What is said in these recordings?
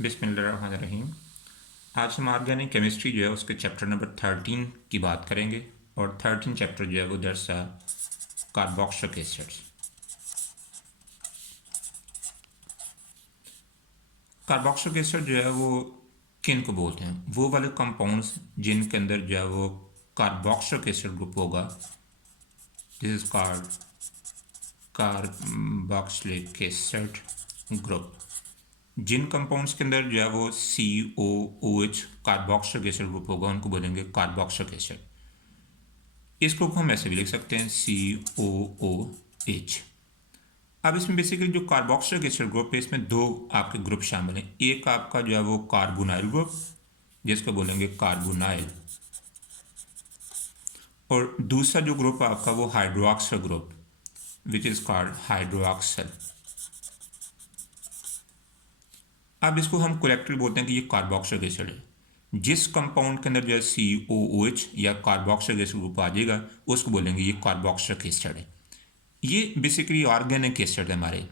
बिस्मिल्लाहिर्रहमानिर्रहीम। आज हम ऑर्गेनिक केमिस्ट्री जो है उसके चैप्टर नंबर 13 की बात करेंगे और 13 चैप्टर जो है वो that's carboxylic acids. Carboxylic acid जो है वो किन को बोलते हैं? वो वाले कंपाउंड्स जिनके अंदर जो है वो कार्बोक्सिलिक एसिड ग्रुप होगा, this is called carboxylic acid group. जिन कंपाउंड्स के अंदर जो है वो COOH कार्बोक्सिलिक एसिड ग्रुप होगा उनको बोलेंगे कार्बोक्सिलिक एसिड। इस ग्रुप को हम ऐसे भी लिख सकते हैं COOH। अब इसमें बेसिकली जो कार्बोक्सिलिक एसिड ग्रुप है इसमें दो आपके ग्रुप शामिल हैं। एक आपका जो है वो कार्बोनाइल ग्रुप जिसको बोलेंगे कार्बोनाइल, और दूसरा जो ग्रुप आपका वो hydroxyl group which is called hydroxyl. अब इसको हम कलेक्टिवली बोलते हैं कि ये कार्बोक्सिलिक एसिड है। जिस कंपाउंड के अंदर जो है COOH या कार्बोक्सिलिक एसिड ग्रुप आ जाएगा उसको बोलेंगे ये कार्बोक्सिलिक एसिड है। ये बेसिकली ऑर्गेनिक एसिड है हमारे।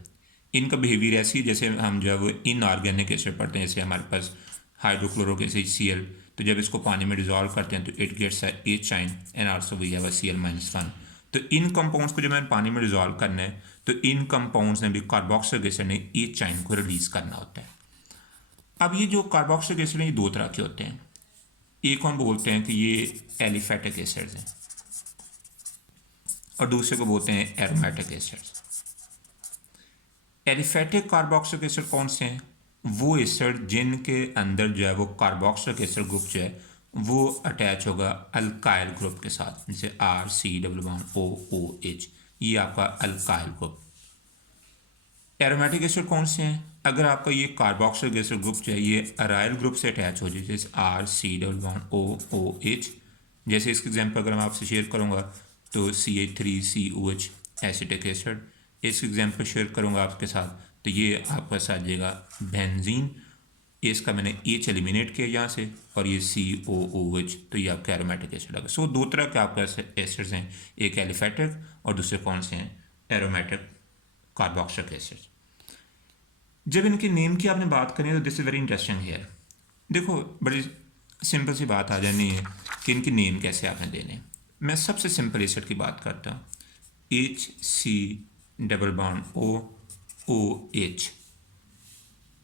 इनका बिहेवियर ऐसी जैसे हम जो है वो इनऑर्गेनिक एसिड पढ़ते हैं, जैसे हमारे पास हाइड्रोक्लोरिक एसिड Cl, तो जब इसको पानी में डिजॉल्व करते हैं तो it gets H ion and also we have Cl-1। तो इन कंपाउंड्स को जब मैंने पानी में डिजॉल्व करना है तो इन कंपाउंड्स ने भी कार्बोक्सिलिक एसिड ने H आइन को रिलीज करना होता है। अब ये जो कार्बोक्सिलिक एसिड है ये दो तरह के होते हैं। एक हम बोलते हैं कि ये एलिफेटिक एसिड्स हैं और दूसरे को बोलते हैं aromatic acids. Aliphatic carboxylic acid कौन से हैं? वो एसिड जिनके अंदर जो है वो कार्बोक्सिलिक एसिड ग्रुप जो है वो अटैच होगा अल्काइल ग्रुप के साथ, जैसे RC+OOH, ये आपका अल्काइल ग्रुप। एरोमेटिक एसिड कौन से हैं? अगर आपका ये कार्बोक्सिलिक एसिड ग्रुप जो है ये अराइल ग्रुप से अटैच हो जाए, जैसे RC+OOH, जैसे इसके एग्जाम्पल अगर मैं आपसे शेयर करूँगा तो CH3COH एसिटिक एसिड। इसके एग्जाम्पल शेयर करूँगा आपके साथ तो ये आपका साथ जाएगा बेंजीन। इसका मैंने H एलिमिनेट किया यहाँ से और ये COOH, तो ये आपका एरोमेटिक एसिड आएगा। सो दो तरह के आपके एसिड्स हैं, एक एलिफेटिक और दूसरे कौन से हैं? Aromatic carboxylic acid. जब इनके नेम की आपने बात करनी है तो this is very interesting here. देखो बड़ी सिंपल सी बात आ जानी है कि इनके नेम कैसे आपने देने। मैं सबसे सिंपल एसिड की बात करता हूँ, HC+OOH।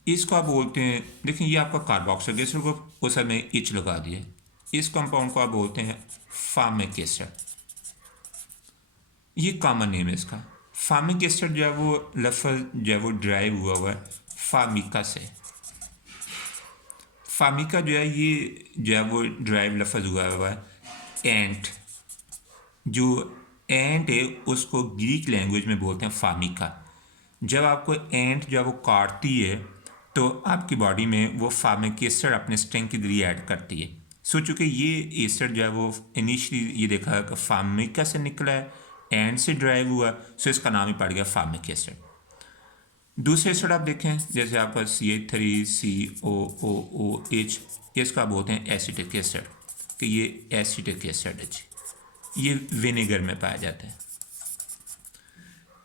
इसको आप बोलते हैं, देखिए ये आपका कार्बोक्सिलिक एसिड ग्रुप, उस में H लगा दिए। इस कंपाउंड को आप बोलते हैं फार्मिक एसिड। ये कॉमन नेम है इसका। फार्मिक एसिड जो है वो लफ्ज़ जो है वो ड्राइव हुआ है फार्मिका से। फार्मिका जो है ये जो है वो ड्राइव लफ्ज़ हुआ है एंट। जो एंट है उसको ग्रीक लैंग्वेज में बोलते हैं फार्मिका। जब आपको एंट जो है वो काटती है तो आपकी बॉडी में वो फार्मिक एसिड अपने स्ट्रेंथ के जरिए ऐड करती है। सो चूँकि ये एसिड जो है वो इनिशियली ये देखा कि फार्मिका से निकला है, एंड से ड्राइव हुआ, सो इसका नाम ही पड़ गया फार्मिक एसिड। दूसरे एसिड आप देखें जैसे आपका CH3COOH, इसका बोलते हैं एसिटिक एसिड, कि ये एसिटिक एसिड है, ये विनेगर में पाया जाता है।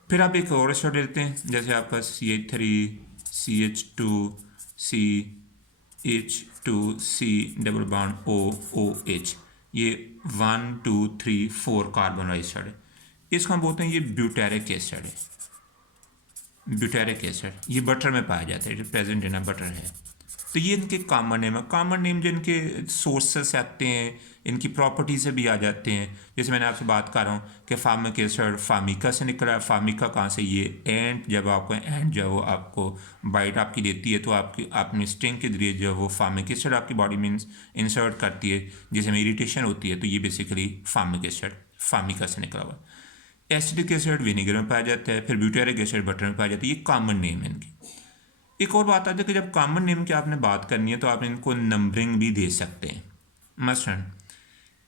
फिर आप एक और एसिड लेते हैं जैसे आपका CH3CH2CH2C+OOH, ये 1 2 3 4 कार्बन एसिड है। इसको हम बोलते हैं ये ब्यूटेरिक एसिड है। ब्यूटेरिक एसिड ये बटर में पाया जाता है, जो प्रेजेंट इन बटर है। तो ये इनके कॉमन नेम है। कॉमन नेम जो इनके सोर्सेस से आते हैं, इनकी प्रॉपर्टी से भी आ जाते हैं। जैसे मैंने आपसे बात कर रहा हूँ कि फार्मिक एसिड फार्मिका से निकला है। फार्मिका कहाँ से? ये एंट, जब आपको एंट जो है वो आपको बाइट आपकी देती है तो आपकी अपनी स्टिंग के जरिए जो है वो फार्मिक एसिड आपकी बॉडी में इंसर्ट करती है, जिसमें इरिटेशन होती है। तो ये बेसिकली फार्मिक एसिड फार्मिका से निकला हुआ। एसिटिक एसिड विनेगर में पाया जाता है, फिर ब्यूटेरिक एसिड बटर में पाया जाता है। ये कॉमन नेम है इनकी। एक और बात आती है कि जब कॉमन नेम की आपने बात करनी है तो आप इनको नंबरिंग भी दे सकते हैं। मसलन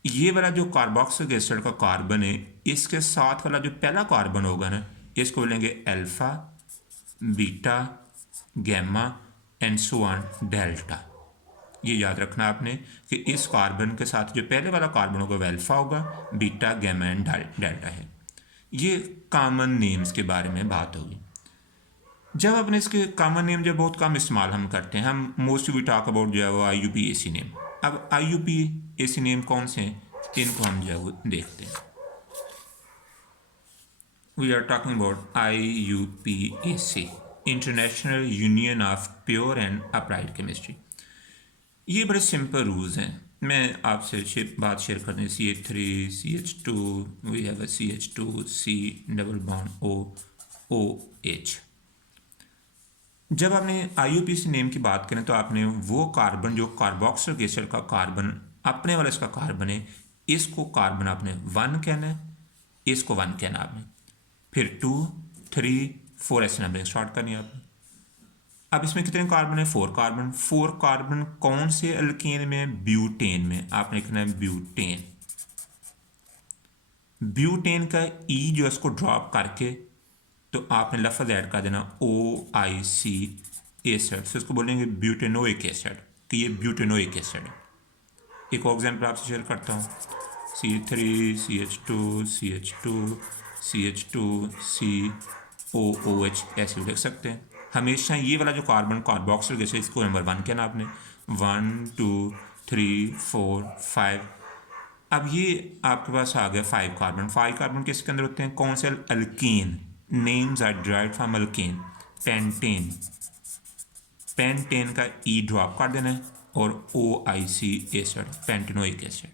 ये वाला जो कार्बोक्सिलिक एसिड का कार्बन है, इसके साथ वाला जो पहला कार्बन होगा ना, इसको बोलेंगे alpha, beta, gamma and so on delta. ये याद रखना आपने कि इस कार्बन के साथ जो पहले वाला कार्बन होगा वह अल्फा होगा, बीटा, गैमा एंड डेल्टा है। ये कॉमन नेम्स के बारे में बात होगी। जब अपने इसके कॉमन नेम जब बहुत कम इस्तेमाल हम करते हैं, हम मोस्टली वी टॉक अबाउट जो है वो IUPAC नेम। अब IUPAC नेम कौन से हैं, इनको हम जो है वो देखते हैं। We are talking about IUPAC, International Union of Pure and Applied Chemistry. ये बड़े सिंपल रूल्स हैं, मैं आपसे बात शेयर करनी। CH3CH2, we have a CH2C double bond OOH। जब आपने IUPAC नेम की बात करें तो आपने वो कार्बन जो कार्बोक्सिलिक एसिड का कार्बन अपने वाला इसका कार्बन है, इसको कार्बन आपने 1 कहना है, इसको 1 कहना आपने, फिर 2 3 4 ऐसे नंबरिंग स्टार्ट करनी है आपने। अब इसमें कितने कार्बन है, 4 कार्बन। 4 कार्बन कौन से अल्केन में, ब्यूटेन में। आपने लिखना है ब्यूटेन। ब्यूटेन का ई जो इसको ड्रॉप करके तो आपने लफ्ज़ ऐड कर देना OIC एसिड, तो इसको बोलेंगे ब्यूटेनोइक एसिड, कि ये ब्यूटेनोइक एसिड है। एक और एग्जाम्पल आपसे शेयर करता हूँ, C3CH2CH2COOH ऐसे भी लिख सकते हैं। हमेशा ये वाला जो कार्बन कार्बोक्सिलिक एसिड, इसको नंबर 1 कहना आपने, 1 2 3 4 5। अब ये आपके पास आ गया 5 कार्बन। 5 कार्बन किसके अंदर होते हैं, कौन से, alkene. Names are derived from alkene. Pentane, pentane का ई ड्रॉप कर देना है और OIC एसिड, पेंटेनोइक एसिड।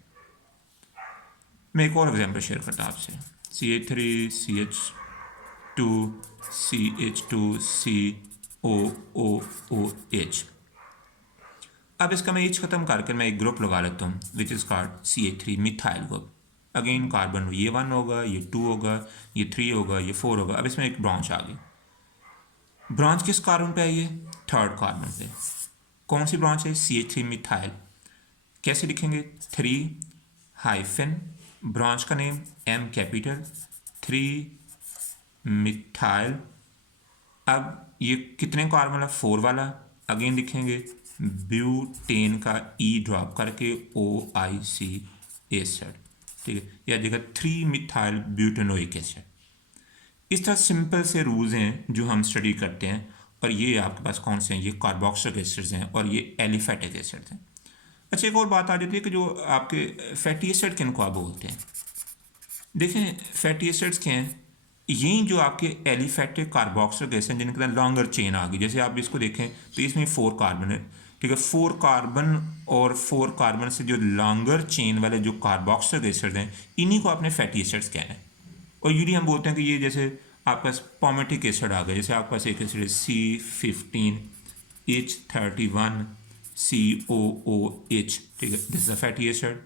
मैं एक और एग्जांपल शेयर करता हूँ आपसे, CH3CH2COOH। अब इसका मैं एच ख़त्म करके मैं एक ग्रुप लगा लेता हूँ which is called CH3 methyl group. Again carbon ये 1 होगा, ये 2 होगा, ये 3 होगा, ये 4 होगा। अब इसमें एक ब्रांच आ गई। ब्रांच किस कार्बन पे है, ये 3rd कार्बन पे। कौन सी ब्रांच है, CH3 मिथाइल। कैसे लिखेंगे, 3 हाइफन ब्रांच का नेम M कैपिटल 3 मिथाइल। अब ये कितने कार्बन वाला, 4 वाला। अगेन लिखेंगे ब्यूटेन का ई ड्रॉप करके OIC एसिड, ठीक है। या जगह 3 मिथाइल ब्यूटेनोइक एसिड। इस तरह सिंपल से रूल्स हैं जो हम स्टडी करते हैं। और ये आपके पास कौन से हैं, ये कार्बोक्सिलिक एसिड्स हैं और ये एलिफेटिक एसिड हैं। अच्छा, एक और बात आ जाती है कि जो आपके फैटी एसिड किनको आप बोलते हैं। देखें फैटी एसिड्स क्या हैं, यही जो आपके एलिफेटिक कार्बोक्सिलिक एसिड जिनके अंदर लॉन्गर चेन आ गई। जैसे आप इसको देखें तो इसमें 4 कार्बन है, ठीक है। 4 कार्बन और 4 कार्बन से जो लॉन्गर चेन वाले जो कार्बोक्सिलिक एसिड हैं, इन्हीं को आपने फैटी एसिड्स कहना है। और यूजली हम बोलते हैं कि ये जैसे आपके पास पोमेटिक एसिड आ गया, जैसे आपके पास एक एसिड है C15H31COOH, ठीक है, this is a fatty acid,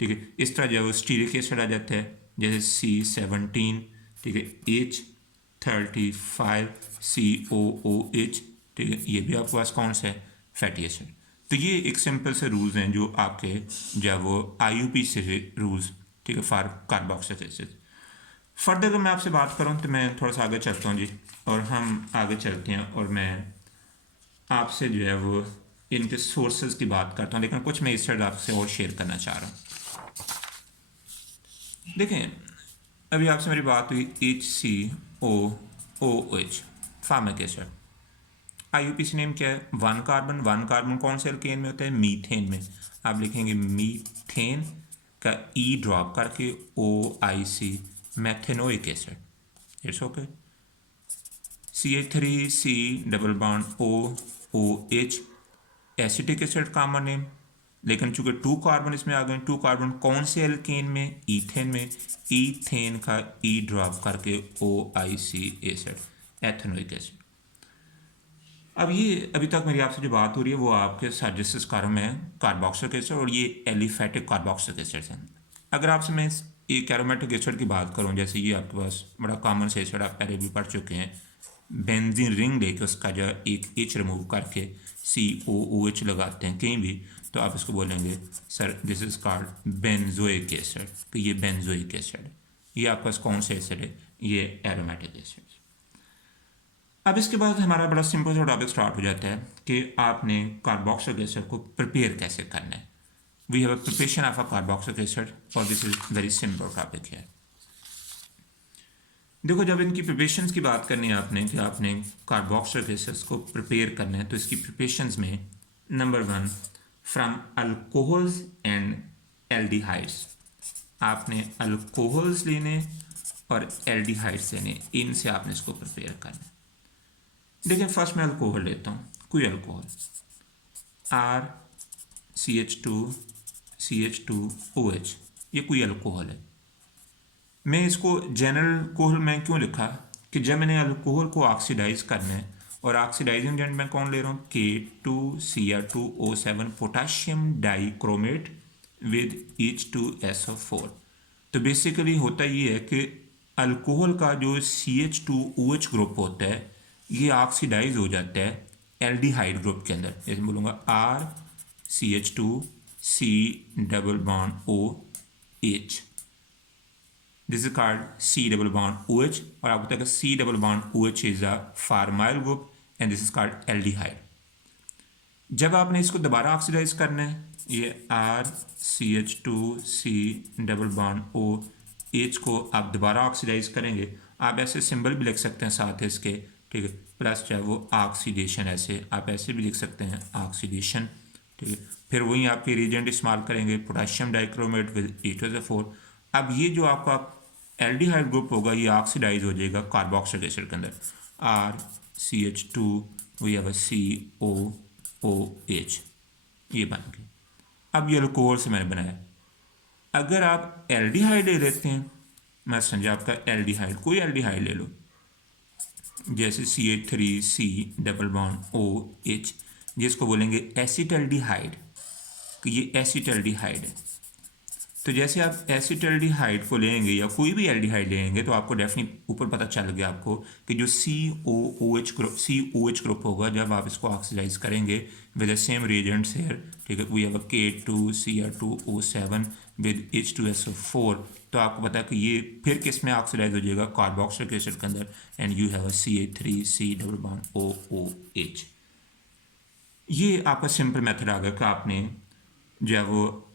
ठीक है। इस तरह जो है वो स्टीरिक एसिड आ जाता है, जैसे C17, ठीक है, H35COOH, ठीक है। ये भी आपके पास कौन सा है, फैटी एसिड। तो ये एक सिंपल से रूल्स हैं जो आपके जो है वो IUPAC से रूल्स, ठीक है, फॉर कार्बोक्सिलिक एसिड। फर्दर अगर मैं आपसे बात करूं तो मैं थोड़ा सा आगे चलता हूं जी, और हम आगे चलते हैं और मैं आपसे जो है वो इनके सोर्सेज की बात करता हूं, लेकिन कुछ मैं इस साइड आपसे और शेयर करना चाह रहा हूं। देखें अभी आपसे मेरी बात हुई HCOOH, formic acid. IUPAC name क्या है, 1 कार्बन। 1 कार्बन कौन से अल्केन में होता है, मीथेन में। आप लिखेंगे मीथेन का ई ड्रॉप करके OIC, methanoic acid, it's okay. CH3C double bond OOH, acetic acid common name, लेकिन चूंकि 2 कार्बन इसमें आ गए। 2 कार्बन कौन से अल्केन में, ईथेन में। ईथेन का ई ड्रॉप करके OIC एसिड, एथेनोइक एसिड। अब ये अभी तक मेरी आपसे जो बात हो रही है वो आपके सर्जिसिस कार्बन है कार्बोक्सिलिक एसिड, और ये एलिफेटिक कार्बोक्सिलिक एसिड हैं। अगर आपसे मैं एक एरोमेटिक एसिड की बात करूं, जैसे ये आपके पास बड़ा कॉमन से एसिड आप पहले भी पढ़ चुके हैं, बेंजीन रिंग लेके उसका जो एक H रिमूव करके COOH लगाते हैं कहीं भी, तो आप इसको बोलेंगे sir this is called benzoic acid, कि ये बेंजोइक एसिड है। ये आपके पास कौन सा एसिड है, ये एरोमेटिक एसिड। अब इसके बाद हमारा बड़ा सिंपल सा टॉपिक स्टार्ट हो जाता है कि आपने कार्बोक्सिलिक एसिड को प्रिपेयर कैसे करना है। We have a preparation of a carboxylic acid और this is very simple topic है। देखो, जब इनकी प्रिपरेशंस की बात करनी है आपने कि आपने कार्बोक्सिलिक एसिड्स को प्रिपेयर करना है, तो इसकी प्रिपरेशंस में number 1 from alcohols and aldehydes, आपने अल्कोहल्स लेने और एल्डिहाइड्स लेने, इनसे आपने इसको प्रिपेयर करना है। देखिए, फर्स्ट मैं अल्कोहल लेता हूँ, कोई अल्कोहल RCH2CH2OH, ये कोई अल्कोहल है। मैं इसको जनरल अल्कोहल मैं क्यों लिखा कि जब मैंने अल्कोहल को ऑक्सीडाइज करना है, और ऑक्सीडाइजिंग एजेंट मैं कौन ले रहा हूँ, K2Cr2O7 potassium dichromate with H2SO4। तो बेसिकली होता ये है कि अल्कोहल का जो CH2OH ग्रुप होता है ये ऑक्सीडाइज हो जाता है एल्डिहाइड ग्रुप के अंदर। जैसे बोलूँगा RCH2C_OH, this is called C_OH, और आपको पता है C_OH is a formyl group and this is called aldehyde. जब आपने इसको दोबारा ऑक्सीडाइज करना है, ये RCH2C_OH को आप दोबारा ऑक्सीडाइज करेंगे, आप ऐसे सिंबल भी लिख सकते हैं साथ है इसके, ठीक है, प्लस चाहे वो ऑक्सीडेशन, ऐसे आप ऐसे भी लिख सकते हैं ऑक्सीडेशन, ठीक है। फिर वहीं आपके रिएजेंट इस्तेमाल करेंगे पोटाशियम डाइक्रोमेट विद H2SO4। अब ये जो आपका एल्डिहाइड ग्रुप होगा ये ऑक्सीडाइज हो जाएगा कार्बोक्सिलिक एसिड के अंदर, RCH2 वी हैव COOH, ये बन गया। अब ये अल्कोहल से मैंने बनाया। अगर आप एल्डिहाइड ले लेते हैं, मैं समझा आपका एल्डिहाइड, कोई एल्डिहाइड ले लो, जैसे CH3C_OH, जिसको बोलेंगे एसिटल्डिहाइड, कि ये एसिटल्डिहाइड है। तो जैसे आप एसिटल्डिहाइड को लेंगे या कोई भी एल्डिहाइड लेंगे तो आपको डेफिनेटली ऊपर पता चल गया आपको कि जो COOH ग्रुप होगा, जब आप इसको ऑक्सीडाइज करेंगे with the same reagents here, ठीक है, we have a K2Cr2O7 with H2SO4, तो आपको पता है कि ये फिर किस में ऑक्सीडाइज हो जाएगा, कार्बोक्सिलिक एसिड के अंदर, and you have a CH3C_OOH। ये आपका सिंपल मेथड आ गया कि आपने जो है वो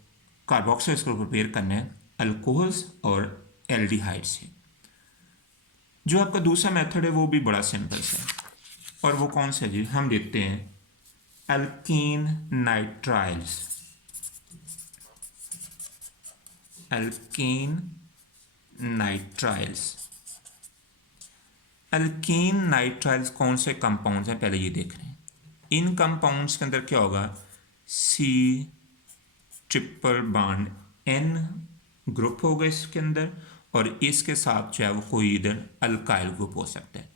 कार्बोक्सिल्स को प्रिपेयर करना है अल्कोहल्स और एल्डिहाइड से। जो आपका दूसरा मेथड है वो भी बड़ा सिंपल है, और वो कौन सा जी, हम देखते हैं alkyne nitriles. Alkyne nitriles, alkyne nitriles कौन से कंपाउंड्स हैं पहले ये देख रहे हैं। इन कंपाउंड्स के अंदर क्या होगा, C_N ग्रुप होगा इसके अंदर, और इसके साथ जो है वो कोई इधर अल्काइल ग्रुप हो सकता है।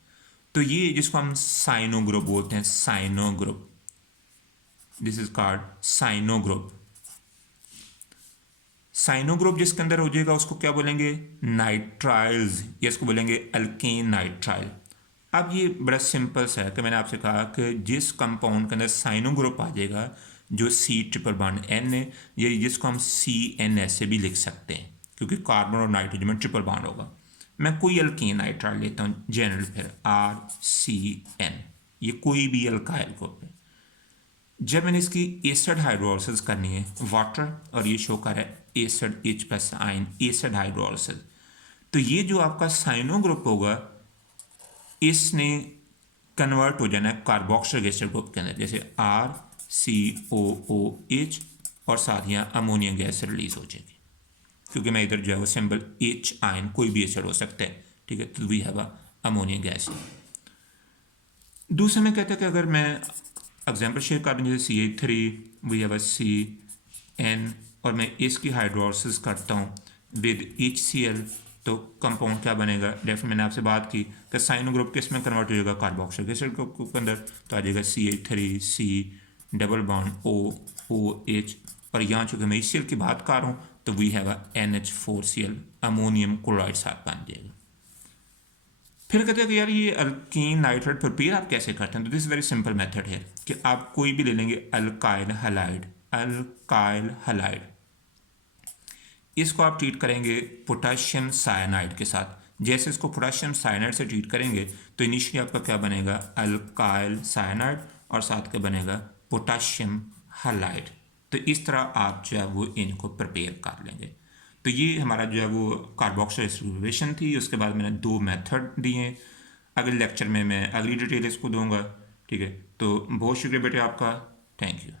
तो ये जिसको हम साइनो ग्रुप बोलते हैं, cyano group, this is called cyano group. Cyano group जिसके अंदर हो जाएगा उसको क्या बोलेंगे, नाइट्राइल्स, या इसको बोलेंगे अल्केन नाइट्राइल। अब ये बड़ा सिंपल सा है कि मैंने आपसे कहा कि जिस कंपाउंड के अंदर साइनो ग्रुप आ जाएगा जो C_N है, या जिसको हम CN ऐसे भी लिख सकते हैं क्योंकि कार्बन और नाइट्रोजन में ट्रिपल बॉन्ड होगा। मैं कोई अल्केन नाइट्राइल लेता हूँ जनरल, फिर RCN, ये कोई भी अल्काइल ग्रुप है। जब मैंने इसकी एसिड हाइड्रोलिसिस करनी है, वाटर, और ये शो कर है acid H+ ion, acid hydrolysis, तो ये जो आपका साइनो ग्रुप होगा इसने कन्वर्ट हो जाना है कार्बोक्सिलिक एसिड ग्रुप के अंदर, जैसे RCOOH, और साथ यहाँ अमोनिया गैस रिलीज हो जाएगी, क्योंकि मैं इधर जो है वो सिंबल H आयन, कोई भी एसिड हो सकता है, ठीक है, तो वी हैव अमोनिया गैस। दूसरा मैं कहता है कि अगर मैं एग्जाम्पल शेयर कर दूँ, जैसे CH3 वी हैव CN, और मैं इसकी हाइड्रोलिसिस करता हूँ विद HCl, तो कंपाउंड क्या बनेगा, डेफिनेटली मैंने आपसे बात की कि साइनो ग्रुप किस में कन्वर्ट हो जाएगा, कार्बोक्सिलिक एसिड ग्रुप के अंदर, तो आ जाएगा CH3C_OOH, और यहाँ चूँकि मैं HCl की बात कर रहा हूँ तो we have NH4Cl, ammonium chloride साथ बन जाएगा। फिर कहते हैं कि यार ये अल्कीन नाइट्राइड प्रिपेयर आप कैसे करते हैं, तो दिस वेरी सिंपल मेथड है कि आप कोई भी ले लेंगे अल्काइल हैलाइड, अल्काइल हैलाइड, इसको आप ट्रीट करेंगे पोटाशियम साइनाइड के साथ। जैसे इसको पोटाशियम साइनाइड से ट्रीट करेंगे तो इनिशियली आपका क्या बनेगा, अल्काइल साइनाइड, और साथ का बनेगा पोटाशियम हैलाइड। तो इस तरह आप जो है वो इनको प्रिपेयर कर लेंगे। तो ये हमारा जो है वो कार्बोक्सिल एक्सक्लूडेशन थी। उसके बाद मैंने 2 मेथड दिए। अगले लेक्चर में मैं अगली डिटेल इसको दूंगा। ठीक है, तो बहुत शुक्रिया बेटे आपका। Thank you.